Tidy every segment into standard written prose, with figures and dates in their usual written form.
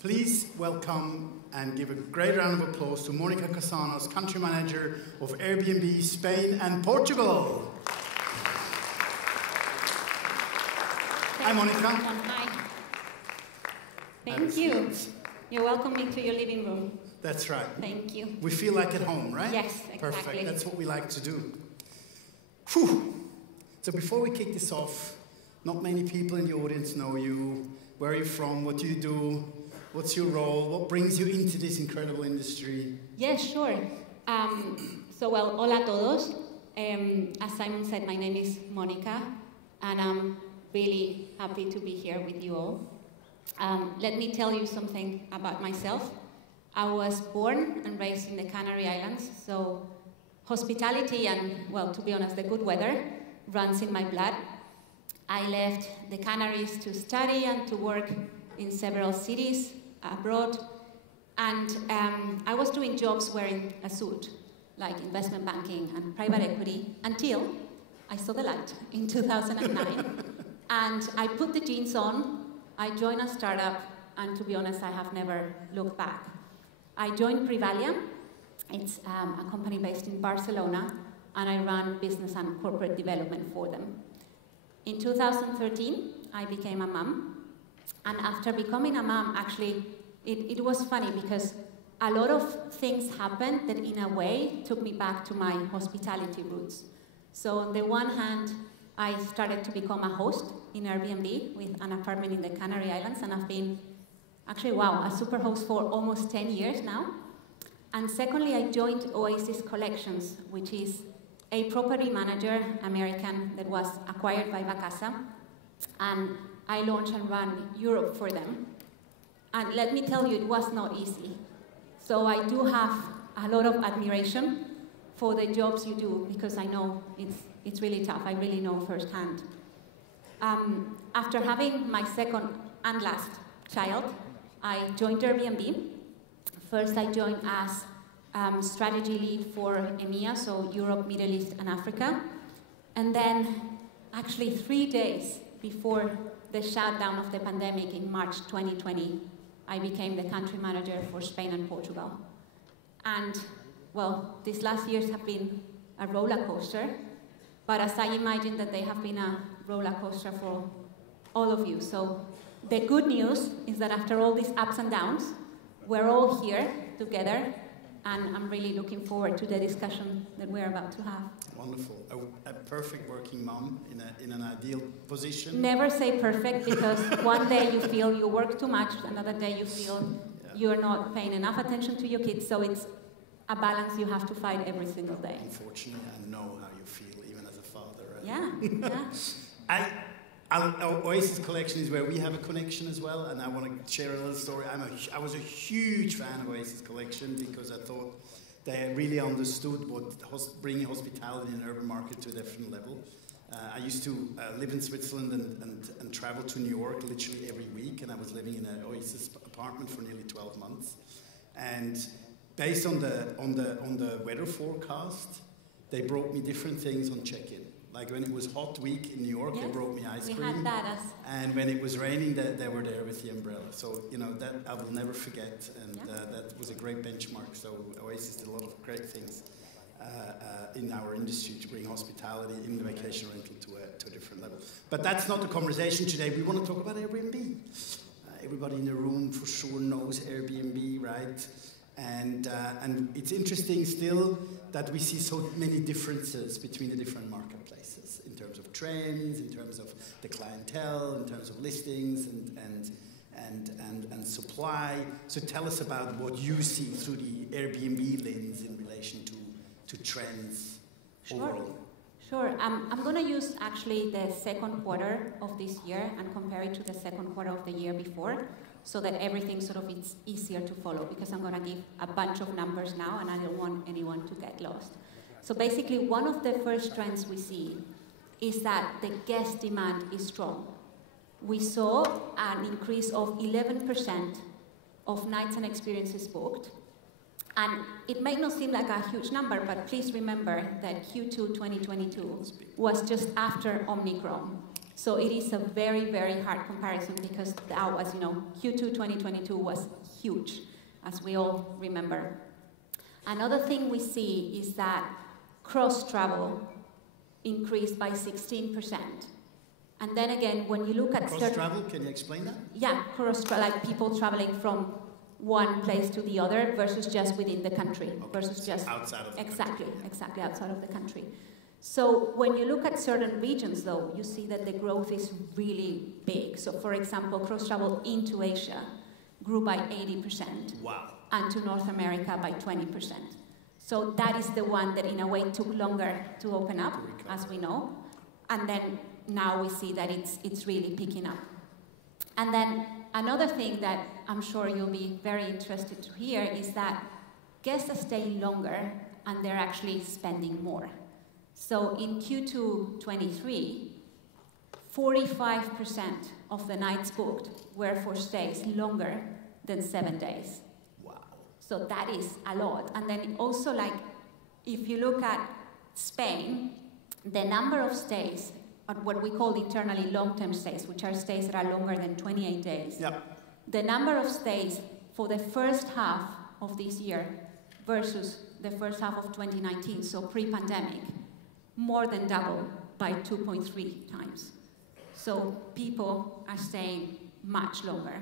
Please welcome and give a great round of applause to Mónica Casañas, Country Manager of Airbnb Spain and Portugal. Hi, Mónica. Hi. Thank you. You're welcoming to your living room. That's right. Thank you. We feel like at home, right? Yes, exactly. Perfect. That's what we like to do. Whew. So before we kick this off, not many people in the audience know you. Where are you from? What do you do? What's your role? What brings you into this incredible industry? Yes, sure. Hola a todos. As Simon said, my name is Mónica, and I'm really happy to be here with you all. Let me tell you something about myself. I was born and raised in the Canary Islands, so hospitality and, well, to be honest, the good weather runs in my blood. I left the Canaries to study and to work in several cities abroad, and I was doing jobs wearing a suit, like investment banking and private equity, until I saw the light in 2009. And I put the jeans on, I joined a startup, and to be honest, I have never looked back. I joined Privalia. It's a company based in Barcelona, and I run business and corporate development for them. In 2013, I became a mom. And after becoming a mom, actually, it was funny because a lot of things happened that in a way took me back to my hospitality roots. So on the one hand, I started to become a host in Airbnb with an apartment in the Canary Islands, and I've been, actually, wow, a super host for almost 10 years now. And secondly, I joined Oasis Collections, which is a property manager, American, that was acquired by Vacasa. And I launched and ran Europe for them. And let me tell you, it was not easy. So I do have a lot of admiration for the jobs you do, because I know it's really tough. I really know firsthand. After having my second and last child, I joined Airbnb. First, I joined as strategy lead for EMEA, so Europe, Middle East, and Africa. And then, actually 3 days before the shutdown of the pandemic in March 2020, I became the country manager for Spain and Portugal. And, well, these last years have been a roller coaster, but as I imagine that they have been a roller coaster for all of you. So the good news is that after all these ups and downs, we're all here together, and I'm really looking forward to the discussion that we're about to have. Wonderful. A perfect working mom in an ideal position. Never say perfect, because one day you feel you work too much, another day you feel you're not paying enough attention to your kids, so it's a balance you have to fight every single day. Unfortunately, I know how you feel, even as a father. Right? Yeah. Oasis Collection is where we have a connection as well, and I want to share a little story. I was a huge fan of Oasis Collection because I thought they really understood what bringing hospitality in an urban market to a different level. I used to live in Switzerland and travel to New York literally every week, and I was living in an Oasis apartment for nearly 12 months. And based on the weather forecast, they brought me different things on check-in. Like when it was hot week in New York, they brought me ice cream. We had that and when it was raining, they were there with the umbrella. So, that I will never forget. And that was a great benchmark. So Oasis did a lot of great things in our industry to bring hospitality in the vacation rental to a different level. But that's not the conversation today. We want to talk about Airbnb. Everybody in the room for sure knows Airbnb, right? And it's interesting still that we see so many differences between the different marketplaces in terms of trends, in terms of the clientele, in terms of listings and supply. So tell us about what you see through the Airbnb lens in relation to trends overall. Sure. I'm going to use actually the second quarter of this year and compare it to the second quarter of the year before, so that everything sort of is easier to follow, because I'm going to give a bunch of numbers now and I don't want anyone to get lost. So basically, one of the first trends we see is that the guest demand is strong. We saw an increase of 11% of nights and experiences booked. And it may not seem like a huge number, but please remember that Q2 2022 was just after Omicron. So it is a very, very hard comparison because that was, Q2 2022 was huge, as we all remember. Another thing we see is that cross-travel increased by 16%. And then again, when you look at cross-travel, can you explain that? Yeah, cross-travel, like people traveling from one place to the other versus just within the country, versus just outside of the country. Exactly, outside of the country. So when you look at certain regions, though, you see that the growth is really big. So, for example, cross-travel into Asia grew by 80%. Wow. And to North America by 20%. So that is the one that, in a way, took longer to open up, as we know. And then now we see that it's really picking up. And then another thing that I'm sure you'll be very interested to hear is that guests are staying longer and they're actually spending more. So in Q2 23, 45% of the nights booked were for stays longer than 7 days. Wow. So that is a lot. And then also, like, if you look at Spain, the number of stays, or what we call internally long-term stays, which are stays that are longer than 28 days, the number of stays for the first half of this year versus the first half of 2019, so pre-pandemic, more than double by 2.3 times. So people are staying much longer.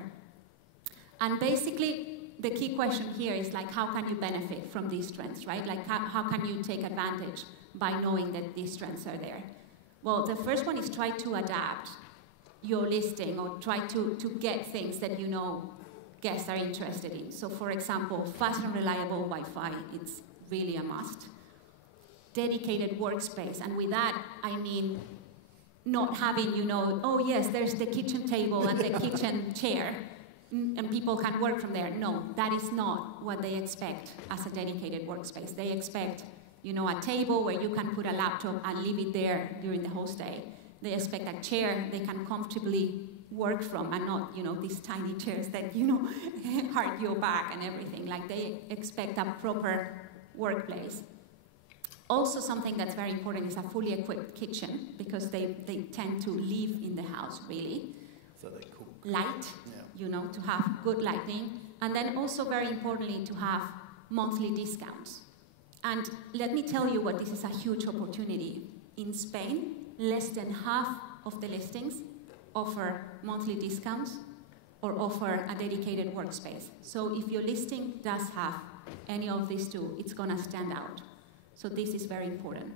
And basically, the key question here is, like, how can you benefit from these trends, right? Like, how can you take advantage by knowing that these trends are there? Well, the first one is try to adapt your listing or try to get things that you know guests are interested in. So, for example, fast and reliable Wi-Fi, it's really a must. Dedicated workspace, and with that, I mean not having, oh yes, there's the kitchen table and the kitchen chair, and people can work from there. No, that is not what they expect as a dedicated workspace. They expect, a table where you can put a laptop and leave it there during the whole stay. They expect a chair they can comfortably work from, and not, these tiny chairs that, hurt your back and everything. Like, they expect a proper workplace. Also, something that's very important is a fully equipped kitchen, because they tend to live in the house, really. So they cook. Light, to have good lighting. And then also, very importantly, to have monthly discounts. And let me tell you what, this is a huge opportunity. In Spain, less than half of the listings offer monthly discounts or offer a dedicated workspace. So if your listing does have any of these two, it's going to stand out. So this is very important.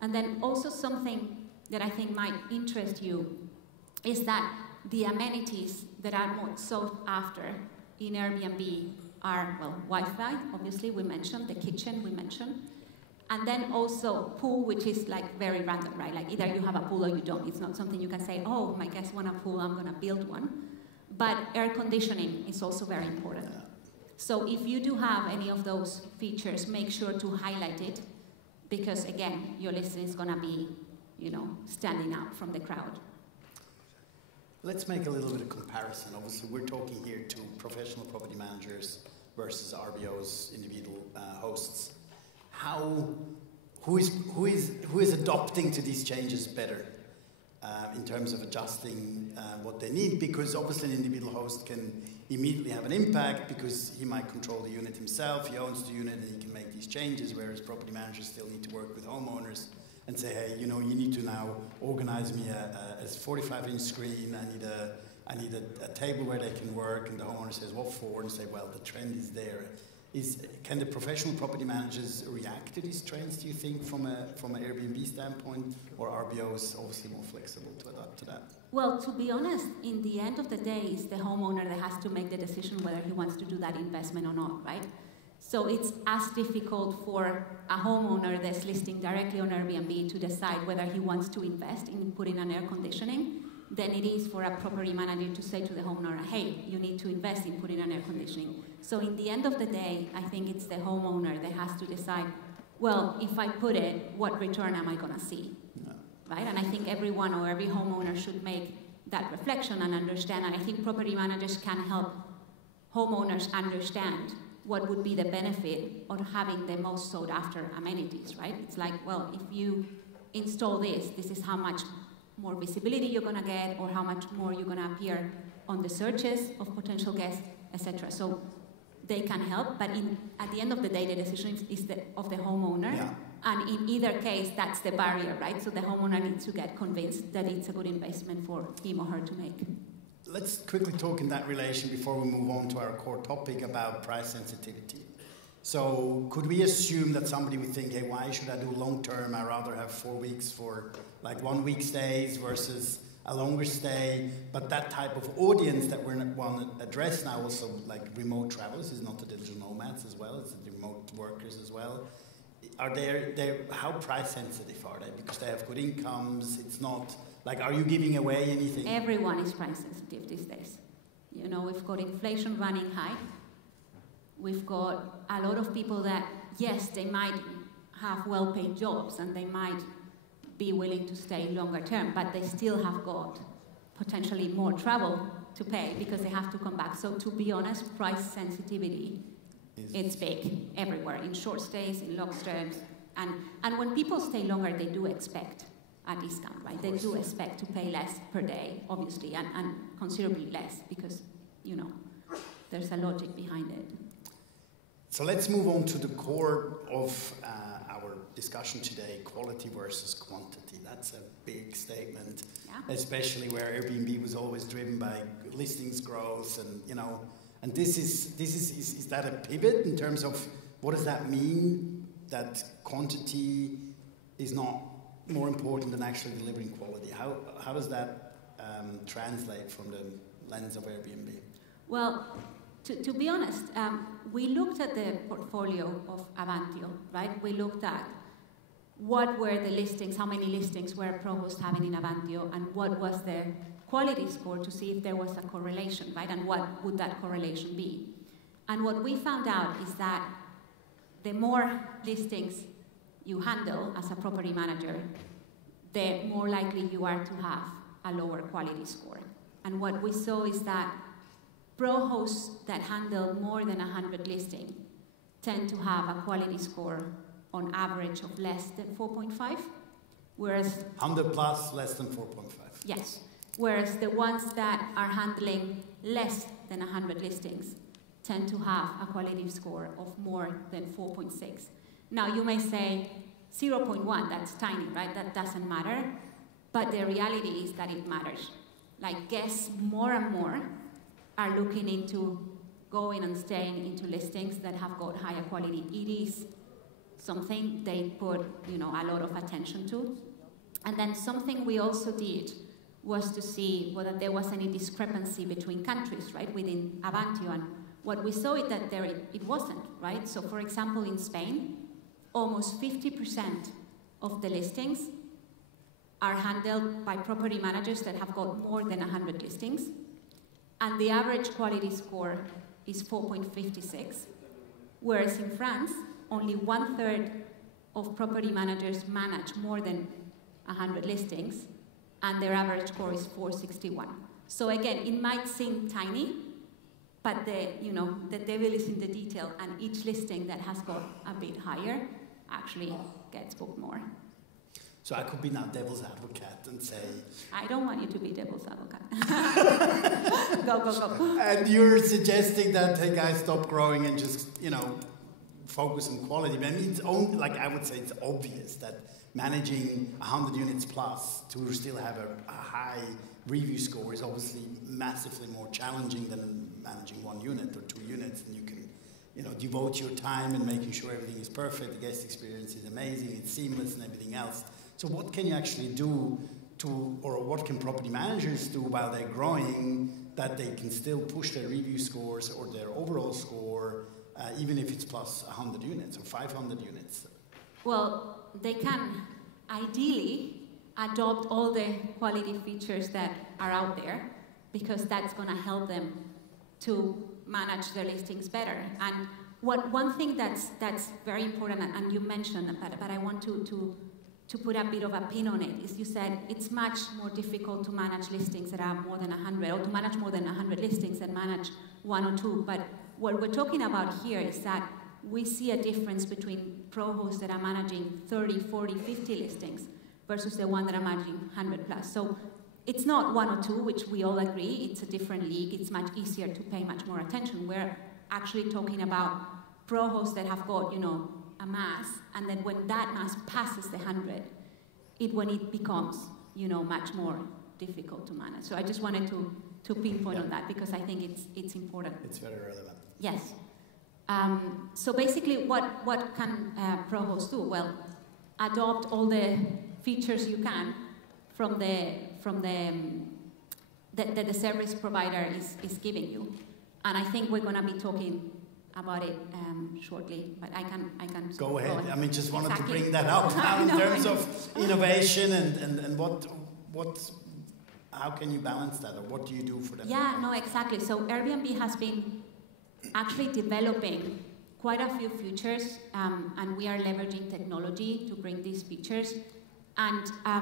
And then also something that I think might interest you is that the amenities that are more sought after in Airbnb are, well, Wi-Fi, obviously we mentioned, the kitchen we mentioned, and then also pool, which is like very random, right? Like, either you have a pool or you don't. It's not something you can say, oh, my guests want a pool, I'm going to build one. But air conditioning is also very important. So if you do have any of those features, make sure to highlight it, because again, your listing is going to be, standing out from the crowd. Let's make a little bit of comparison. Obviously, we're talking here to professional property managers versus RBOs, individual hosts. Who is adopting to these changes better in terms of adjusting what they need? Because obviously, an individual host can immediately have an impact because he might control the unit himself. He owns the unit and he can make these changes. Whereas property managers still need to work with homeowners and say, hey, you need to now organize me a 45-inch screen. I need a table where they can work. And the homeowner says, what for? And say, well, the trend is there. Can the professional property managers react to these trends, do you think, from an Airbnb standpoint? Or RBOs obviously more flexible to adapt to that? Well, to be honest, in the end of the day, it's the homeowner that has to make the decision whether he wants to do that investment or not, right? So it's as difficult for a homeowner that's listing directly on Airbnb to decide whether he wants to invest in putting an air conditioning than it is for a property manager to say to the homeowner, hey, you need to invest in putting an air conditioning. So in the end of the day, I think it's the homeowner that has to decide, well, if I put it, what return am I going to see? No. Right? And I think everyone or every homeowner should make that reflection and understand. And I think property managers can help homeowners understand what would be the benefit of having the most sought after amenities, right? It's like, well, if you install this is how much more visibility you're going to get, or how much more you're going to appear on the searches of potential guests, etc. So they can help, but at the end of the day, the decision is of the homeowner. Yeah. And in either case, that's the barrier, right? So the homeowner needs to get convinced that it's a good investment for him or her to make. Let's quickly talk in that relation before we move on to our core topic about price sensitivity. So could we assume that somebody would think, hey, why should I do long term? I'd rather have 4 weeks for like 1 week stays versus a longer stay. But that type of audience that we want to address now, also like remote travelers, is not the digital nomads as well, it's the remote workers as well. Are they how price sensitive are they? Because they have good incomes. It's not like, are you giving away anything? Everyone is price sensitive these days. You know, we've got inflation running high. We've got a lot of people that, yes, they might have well-paid jobs and they might be willing to stay longer term, but they still have got potentially more travel to pay because they have to come back. So to be honest, price sensitivity, it's big everywhere, in short stays, in long terms. And when people stay longer, they do expect a discount, right? They do expect to pay less per day, obviously, and considerably less because, you know, there's a logic behind it. So let's move on to the core of our discussion today, quality versus quantity. That's a big statement, yeah. Especially where Airbnb was always driven by listings growth and, you know, and this is that a pivot in terms of what does that mean, that quantity is not more important than actually delivering quality? How does that translate from the lens of Airbnb? Well, to be honest, we looked at the portfolio of Avantio, right? We looked at what were the listings, how many listings were ProHost having in Avantio, and what was their quality score to see if there was a correlation, right? And what would that correlation be? And what we found out is that the more listings you handle as a property manager, the more likely you are to have a lower quality score. And what we saw is that ProHosts that handle more than 100 listings tend to have a quality score on average of less than 4.5, whereas 100 plus less than 4.5. Yes, whereas the ones that are handling less than 100 listings tend to have a quality score of more than 4.6. Now you may say 0.1, that's tiny, right? That doesn't matter, but the reality is that it matters. Like guests more and more are looking into going and staying into listings that have got higher quality. It is something they put, you know, a lot of attention to. And then something we also did was to see whether there was any discrepancy between countries, right, within Avantio. And what we saw is that it wasn't, right? So for example, in Spain, almost 50% of the listings are handled by property managers that have got more than 100 listings. And the average quality score is 4.56, whereas in France, only 1/3 of property managers manage more than 100 listings, and their average score is 461. So again, it might seem tiny, but the devil is in the detail, and each listing that has got a bit higher actually gets booked more. So I could be now devil's advocate and say... I don't want you to be devil's advocate. Go. And you're suggesting that, hey guys, stop growing and just, focus on quality. But I mean, I would say it's obvious that managing 100 units plus to still have a high review score is obviously massively more challenging than managing 1 unit or 2 units. And you can, devote your time in making sure everything is perfect, the guest experience is amazing, it's seamless and everything else. So what can you actually do or what can property managers do while they're growing that they can still push their review scores or their overall score, even if it's plus 100 units or 500 units? Well, they can ideally adopt all the quality features that are out there, because that's going to help them to manage their listings better. And one thing that's very important, and you mentioned, but I want to put a bit of a pin on it, is you said it's much more difficult to manage listings that are more than 100, or to manage more than 100 listings than manage 1 or 2. But what we're talking about here is that we see a difference between ProHosts that are managing 30, 40, 50 listings versus the one that are managing 100 plus. So it's not one or two, which we all agree, it's a different league, it's much easier to pay much more attention. We're actually talking about pro hosts that have got, a mass, and then when that mass passes the 100, when it becomes, much more difficult to manage. So I just wanted to pinpoint on that because I think it's important. It's very relevant. Yes. So basically, what can pro hosts do? Well, adopt all the features you can from the service provider is giving you, and I think we're going to be talking about it shortly. But I can go ahead. On. I mean, just wanted exactly. to bring that up now in terms of innovation and what how can you balance that, or what do you do for them? Yeah, no, exactly. So Airbnb has been actually developing quite a few features, and we are leveraging technology to bring these features. And I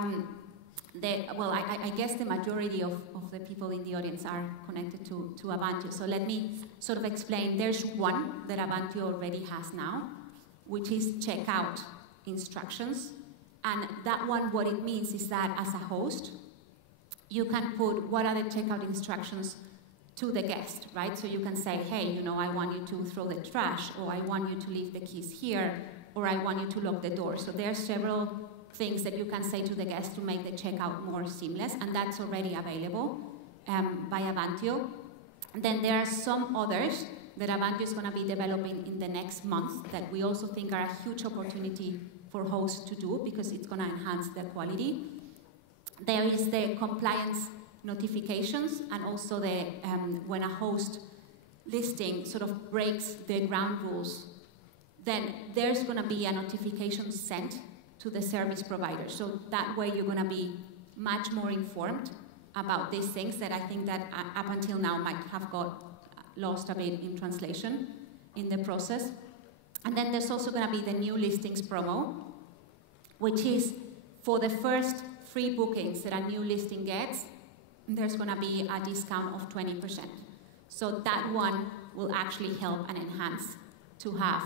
guess the majority of the people in the audience are connected to Avantio. So let me sort of explain. There's one that Avantio already has now, which is checkout instructions. And that one, what it means is that as a host, you can put what are the checkout instructions to the guest, right? So you can say, hey, I want you to throw the trash, or I want you to leave the keys here, or I want you to lock the door. So there are several things that you can say to the guest to make the checkout more seamless, and that's already available by Avantio. And then there are some others that Avantio is going to be developing in the next month that we also think are a huge opportunity for hosts to do because it's going to enhance the quality. There is the compliance notifications, and also the when a host listing sort of breaks the ground rules, then there's going to be a notification sent to the service provider. So that way you're going to be much more informed about these things that I think that up until now might have got lost a bit in translation in the process. And then there's also going to be the new listings promo, which is for the first free bookings that a new listing gets, there's going to be a discount of 20%. So that one will actually help and enhance to have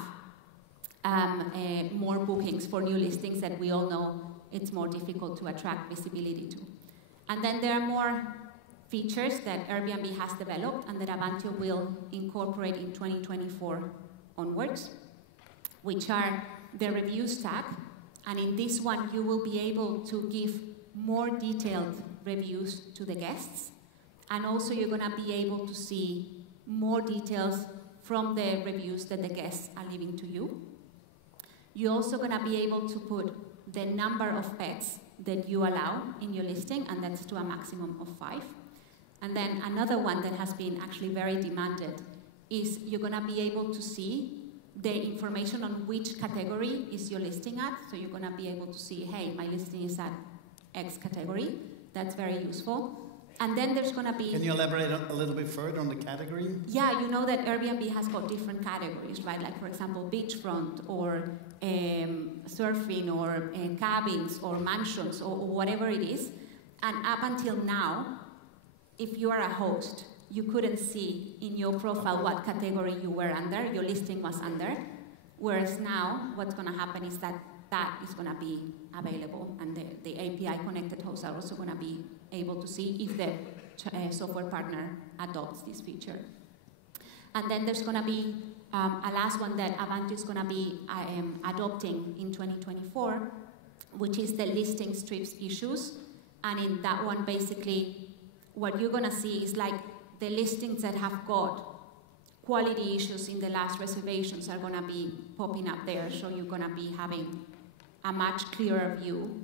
more bookings for new listings that we all know it's more difficult to attract visibility to. And then there are more features that Airbnb has developed and that Avantio will incorporate in 2024 onwards, which are the reviews tag. And in this one, you will be able to give more detailed reviews to the guests. And also you're going to be able to see more details from the reviews that the guests are leaving to you. You're also going to be able to put the number of pets that you allow in your listing, and that's to a maximum of 5. And then another one that has been actually very demanded is you're going to be able to see the information on which category is your listing at. So you're going to be able to see, hey, my listing is at X category. That's very useful. And then there's going to be... Can you elaborate a little bit further on the category? Yeah, you know that Airbnb has got different categories, right? Like, for example, beachfront or surfing or cabins or mansions or whatever it is. And up until now, if you are a host, you couldn't see in your profile what category you were under, your listing was under. Whereas now, what's going to happen is that that is going to be available, and the API-connected hosts are also going to be able to see if the software partner adopts this feature. And then there's going to be a last one that Avantio is going to be adopting in 2024, which is the listing strips issues. And in that one, basically, what you're going to see is like the listings that have got quality issues in the last reservations are going to be popping up there. So you're going to be having a much clearer view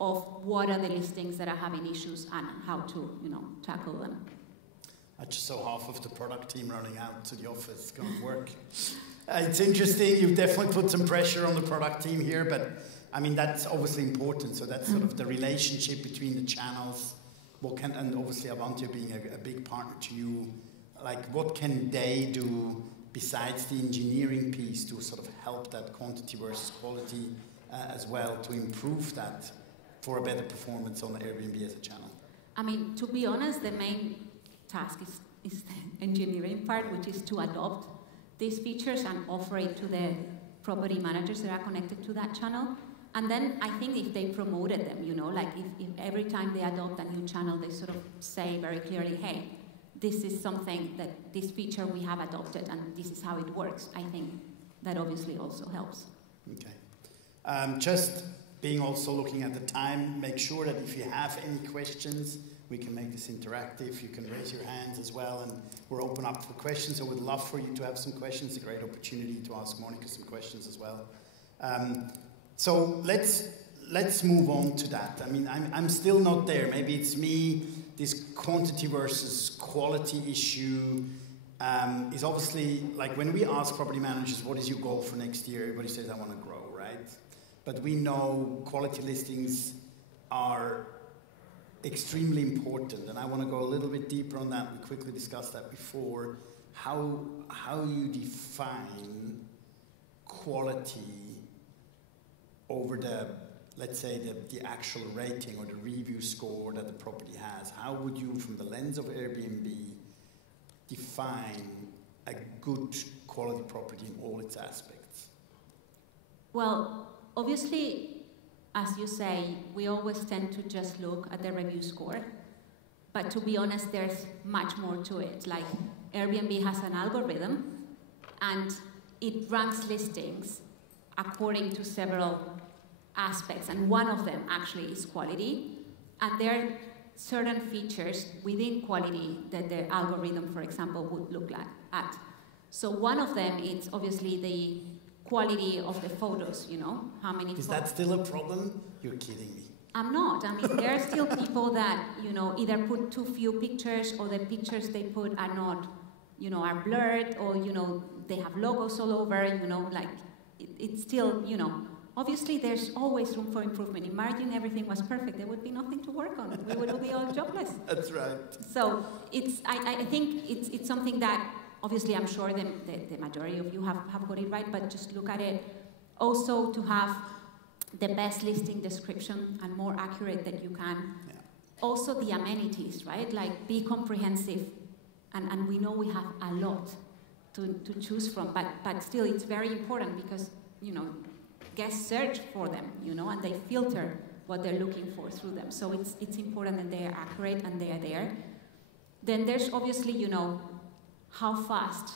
of what are the listings that are having issues and how to, tackle them. I just saw half of the product team running out to the office, going to work. It's interesting. You've definitely put some pressure on the product team here, but I mean that's obviously important. So that's sort of the relationship between the channels. And obviously Avantio being a big partner to you, like what can they do besides the engineering piece to sort of help that quantity versus quality as well to improve that for a better performance on Airbnb as a channel? I mean, to be honest, the main task is the engineering part, which is to adopt these features and offer it to the property managers that are connected to that channel. And then I think if they promoted them, you know, like if every time they adopt a new channel, they sort of say very clearly, hey, this is something that, this feature we have adopted and this is how it works, I think that obviously also helps. Okay. Just being also looking at the time, make sure that if you have any questions, we can make this interactive. You can raise your hands as well, and we're open up for questions. I would love for you to have some questions. It's a great opportunity to ask Mónica some questions as well. So let's move on to that. I mean, I'm still not there. Maybe it's me. This quantity versus quality issue is obviously, like when we ask property managers, what is your goal for next year? Everybody says, I want to grow, right? But we know quality listings are extremely important, and I want to go a little bit deeper on that. We quickly discussed that before. How you define quality over the, let's say, the actual rating or the review score that the property has. How would you, from the lens of Airbnb, define a good quality property in all its aspects? Well, obviously, as you say, we always tend to just look at the review score. But to be honest, there's much more to it. Like, Airbnb has an algorithm, and it ranks listings according to several aspects. And one of them actually is quality. And there are certain features within quality that the algorithm, for example, would look at. So one of them is obviously the quality of the photos, you know, how many Is that still a problem? You're kidding me. I'm not. I mean, there are still people that, you know, either put too few pictures, or the pictures they put are not, you know, are blurred, or, you know, they have logos all over, you know, like, it's still, you know, obviously there's always room for improvement. Imagine everything was perfect, there would be nothing to work on. We would all be all jobless. That's right. So it's, I think it's something that, obviously I'm sure the majority of you have got it right, but just look at it. Also to have the best listing description and more accurate that you can. Yeah. Also the amenities, right? Like, be comprehensive. And we know we have a lot to choose from, but still it's very important because, you know, guests search for them, you know, and they filter what they're looking for through them. So it's important that they are accurate and they are there. Then there's obviously, you know, how fast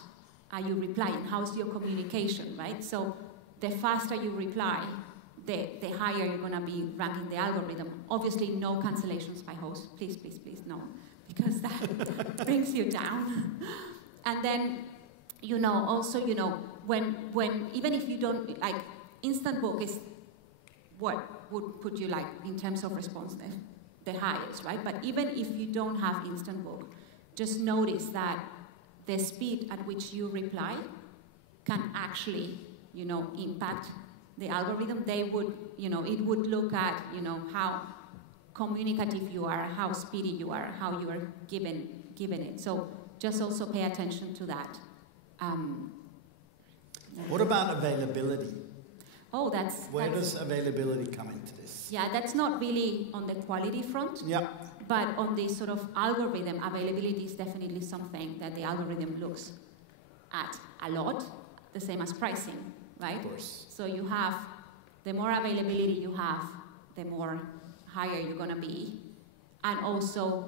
are you replying? How's your communication, right? So the faster you reply, the higher you're going to be ranking the algorithm. Obviously, no cancellations by host. Please, please, please, no. Because that brings you down. And then, you know, also, you know, when even if you don't, like, instant book is what would put you, like, in terms of response, the highest, right? But even if you don't have instant book, just notice that the speed at which you reply can actually, you know, impact the algorithm. They would, you know, it would look at, you know, how communicative you are, how speedy you are, how you are given it. So just also pay attention to that. What about availability? Oh, Where does availability come into this? Yeah, that's not really on the quality front. Yeah. But on the sort of algorithm, availability is definitely something that the algorithm looks at a lot, the same as pricing, right? Of course. So you have, the more availability you have, the more higher you're going to be. And also,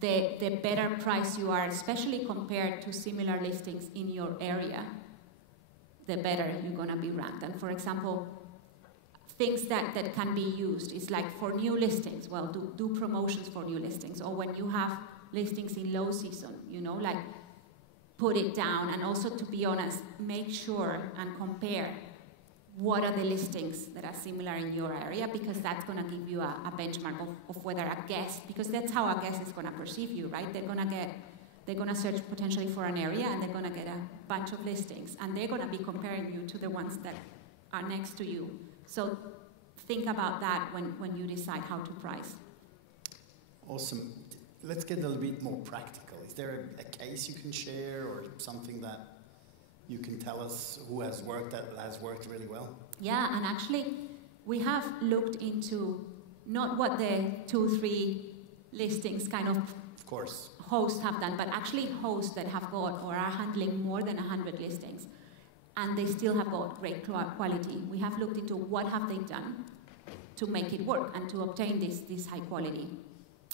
the better price you are, especially compared to similar listings in your area, the better you're going to be ranked. And for example, things that can be used is like for new listings, well, do promotions for new listings. Or when you have listings in low season, you know, like put it down. And also, to be honest, make sure and compare what are the listings that are similar in your area, because that's going to give you a benchmark of whether a guest, because that's how a guest is going to perceive you, right? They're going to search potentially for an area, and they're going to get a bunch of listings, and they're going to be comparing you to the ones that are next to you. So think about that when you decide how to price. Awesome. Let's get a little bit more practical. Is there a case you can share, or something that you can tell us who has worked really well? Yeah, and actually we have looked into not what the 2-3 listings kind of hosts have done, but actually hosts that have got or are handling more than 100 listings. and they still have got great quality. We have looked into what have they done to make it work and to obtain this high quality.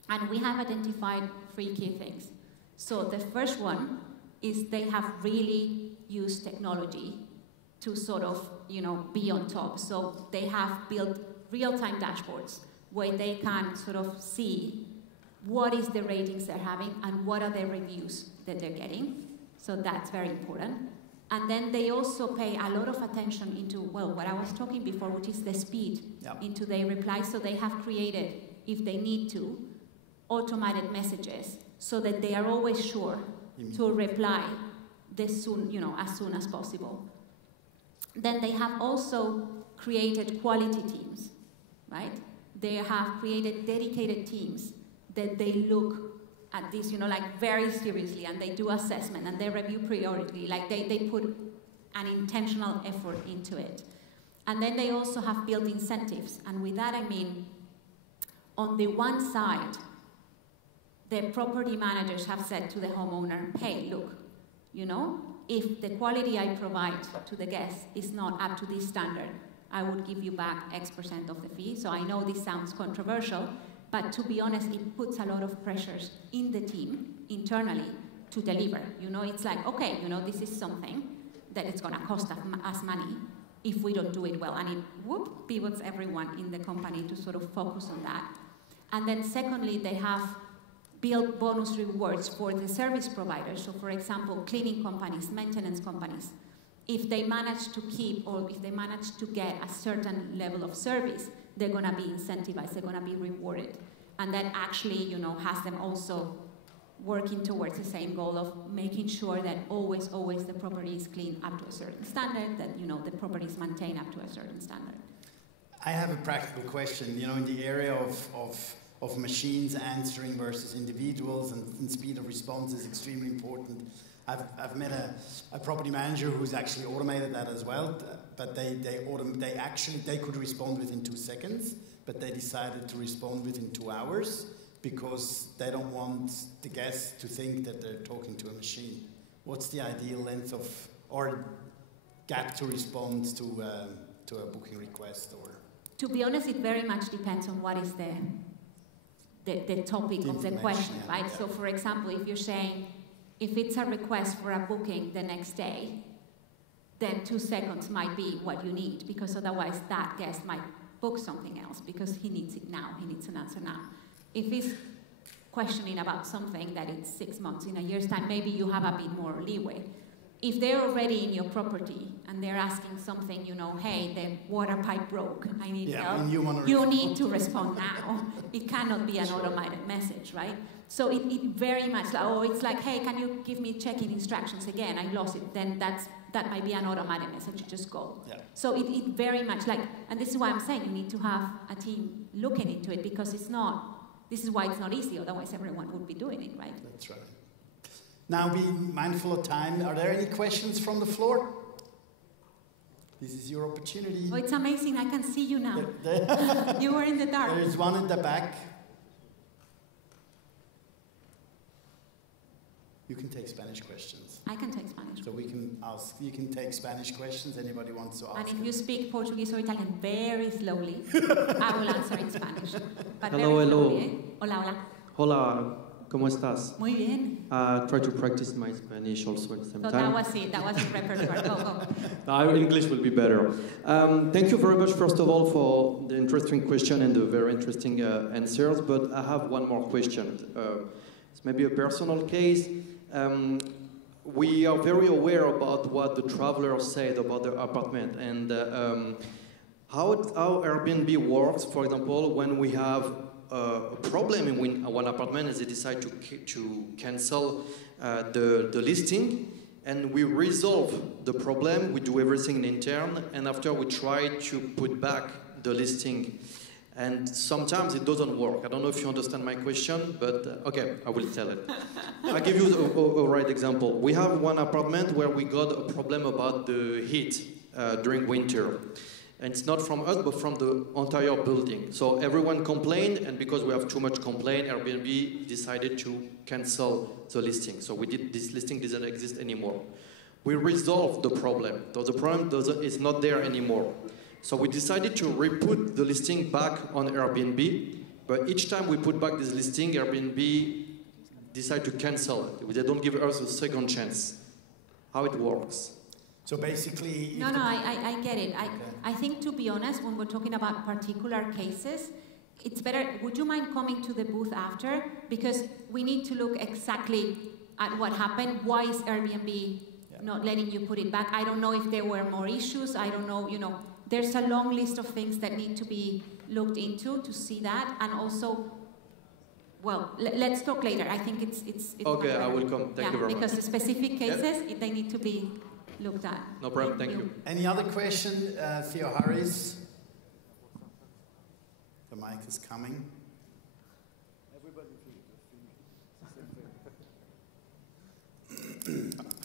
And we have identified 3 key things. So the first one is they have really used technology to sort of, be on top. So they have built real-time dashboards where they can sort of see what is the ratings they're having and what are the reviews that they're getting. So that's very important. And then they also pay a lot of attention into, well, what I was talking before, which is the speed into their replies. So they have created, if they need to, automated messages so that they are always sure to reply as soon as possible. Then they have also created quality teams, right? They have created dedicated teams that they look at this, very seriously, and they do assessment, and they review periodically, they put an intentional effort into it. And then they also have built incentives, and with that I mean, on the one side, the property managers have said to the homeowner, hey, look, if the quality I provide to the guests is not up to this standard, I would give you back X% of the fee. So I know this sounds controversial, but to be honest, it puts a lot of pressures in the team internally to deliver. It's like, okay, this is something that it's going to cost us money if we don't do it well. And it pivots everyone in the company to sort of focus on that. And then secondly, they have built bonus rewards for the service providers. So for example, cleaning companies, maintenance companies, if they manage to keep or if they manage to get a certain level of service, they're going to be incentivized, they're going to be rewarded. And that actually, has them also working towards the same goal of making sure that always the property is clean up to a certain standard, that, the property is maintained up to a certain standard. I have a practical question, in the area of machines answering versus individuals, and speed of response is extremely important. I've met a property manager who's actually automated that as well, but they could respond within 2 seconds, but they decided to respond within 2 hours because they don't want the guests to think that they're talking to a machine. What's the ideal length of or gap to respond to a booking request? Or to be honest, it very much depends on what is the topic of the question, right? Yeah. So for example, if you're saying, if it's a request for a booking the next day, then 2 seconds might be what you need, because otherwise that guest might book something else because he needs it now, he needs an answer now. If he's questioning about something that it's 6 months, in a year's time, maybe you have a bit more leeway. If they're already in your property and they're asking something, hey, the water pipe broke, I need help, you need to respond now. It cannot be an automated message, right? So it very much, it's like, hey, can you give me check-in instructions again? I lost it. Then that might be an automated message, just go. Yeah. So it very much and this is why I'm saying you need to have a team looking into it, because this is why it's not easy, otherwise everyone would be doing it, right? That's right. Now be mindful of time. Are there any questions from the floor? This is your opportunity. Oh, it's amazing. I can see you now. You were in the dark. There is one in the back. You can take Spanish questions. I can take Spanish. So we can ask, you can take Spanish questions, anybody wants to ask. And if you speak Portuguese or Italian very slowly, I will answer in Spanish. But hello, very hello. Slowly, eh? Hola, hola. Hola, ¿cómo estás? Muy bien. Try to practice my Spanish also at the same time. That was it. That was the repertoire. Go. No, English will be better. Thank you very much, first of all, for the interesting question and the very interesting answers. But I have one more question. It's maybe a personal case. We are very aware about what the travelers said about their apartment and how Airbnb works, for example, when we have a problem in one apartment and they decide to cancel the listing, and we resolve the problem, we do everything in intern, and after we try to put back the listing. And sometimes it doesn't work. I don't know if you understand my question, but okay, I will tell it. I'll give you a right example. We have one apartment where we got a problem about the heat during winter. And it's not from us, but from the entire building. So everyone complained, and because we have too much complaint, Airbnb decided to cancel the listing. So this listing doesn't exist anymore. we resolved the problem. So the problem is not there anymore. So we decided to re-put the listing back on Airbnb, but each time we put back this listing, Airbnb decide to cancel it. They don't give us a second chance. How it works? So basically... No, I get it. I think, to be honest, when we're talking about particular cases, it's better, would you mind coming to the booth after? Because we need to look exactly at what happened. Why is Airbnb not letting you put it back? I don't know if there were more issues. I don't know, there's a long list of things that need to be looked into to see that. And also, well, let's talk later. I think it's okay, I will come. Thank you very much. Because the specific cases, they need to be looked at. No problem, thank you. Any other question? Theo Harris? The mic is coming.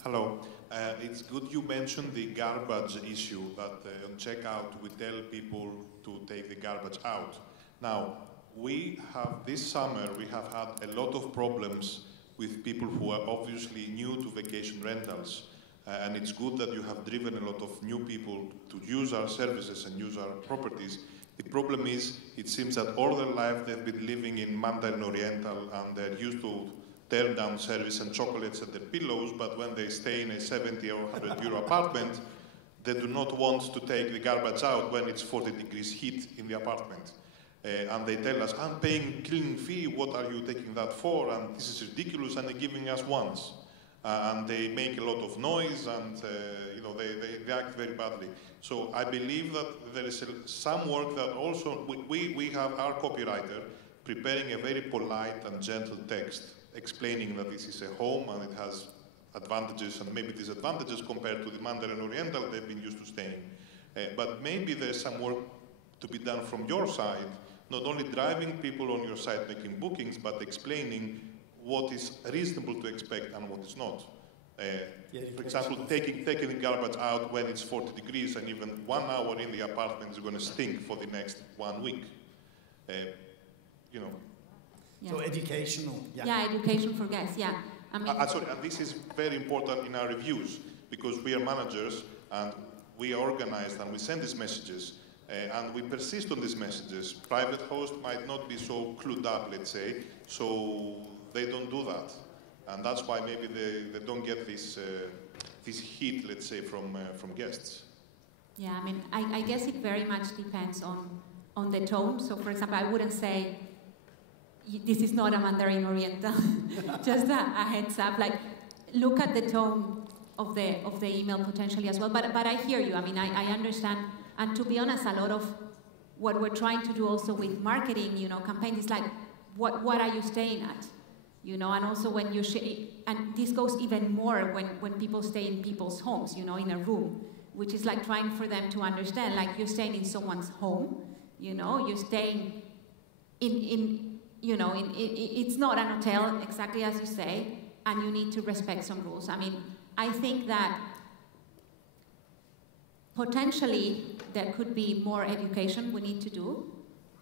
Hello. It's good you mentioned the garbage issue, that on checkout we tell people to take the garbage out. Now, this summer we have had a lot of problems with people who are obviously new to vacation rentals. And it's good that you have driven a lot of new people to use our services and use our properties. The problem is, it seems that all their life they've been living in Mandarin Oriental and they're used to turn-down service and chocolates at their pillows, but when they stay in a 70 or 100 euro apartment, they do not want to take the garbage out when it's 40 degrees heat in the apartment. And they tell us, I'm paying cleaning fee, what are you taking that for? And this is ridiculous, and they're giving us once. And they make a lot of noise, and they react very badly. So I believe that there is some work that also, we have our copywriter preparing a very polite and gentle text, explaining that this is a home and it has advantages and maybe disadvantages compared to the Mandarin Oriental they've been used to staying. But maybe there's some work to be done from your side, not only driving people on your site making bookings, but explaining what is reasonable to expect and what is not. For example, taking the garbage out when it's 40 degrees and even 1 hour in the apartment is going to stink for the next 1 week. Yeah. So educational. Yeah, education for guests, yeah. I mean, sorry, and this is very important in our reviews, because we are managers and we are organized and we send these messages and we persist on these messages. Private hosts might not be so clued up, let's say, so they don't do that. And that's why maybe they don't get this heat, let's say, from guests. Yeah, I mean, I guess it very much depends on the tone. So, for example, I wouldn't say, this is not a Mandarin Oriental. Just a heads up. Like, look at the tone of the email potentially as well. But I hear you. I mean, I understand. And to be honest, a lot of what we're trying to do also with marketing, campaigns is like, what are you staying at? And also when you and this goes even more when people stay in people's homes, in a room, which is like trying for them to understand, like you're staying in someone's home, you're staying it's not an hotel, exactly as you say, and you need to respect some rules. I mean, I think that potentially there could be more education we need to do,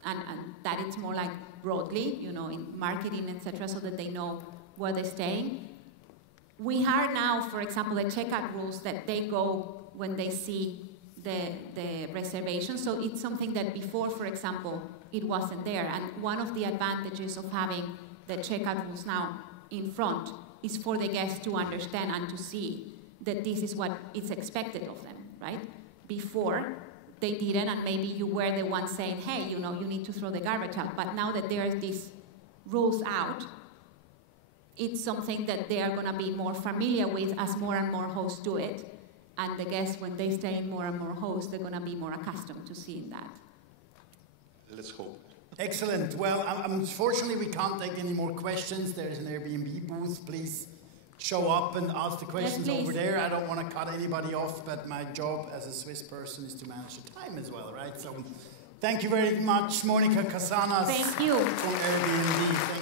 and that it's more like broadly, in marketing, etc., so that they know where they're staying. We are now, for example, the checkout rules that they go when they see the reservation. So it's something that before, for example, it wasn't there. And one of the advantages of having the checkout rules now in front is for the guests to understand and to see that this is what is expected of them, right? Before, they didn't, and maybe you were the one saying, hey, you need to throw the garbage out. But now that there's these rules out, it's something that they are going to be more familiar with as more and more hosts do it. And the guests, when they stay in more and more hosts, they're going to be more accustomed to seeing that. Let's hope. Excellent. Well, unfortunately, we can't take any more questions. There is an Airbnb booth. Please show up and ask the questions over there. I don't want to cut anybody off, but my job as a Swiss person is to manage the time as well, right? So thank you very much, Mónica Casañas. Thank you. From Airbnb.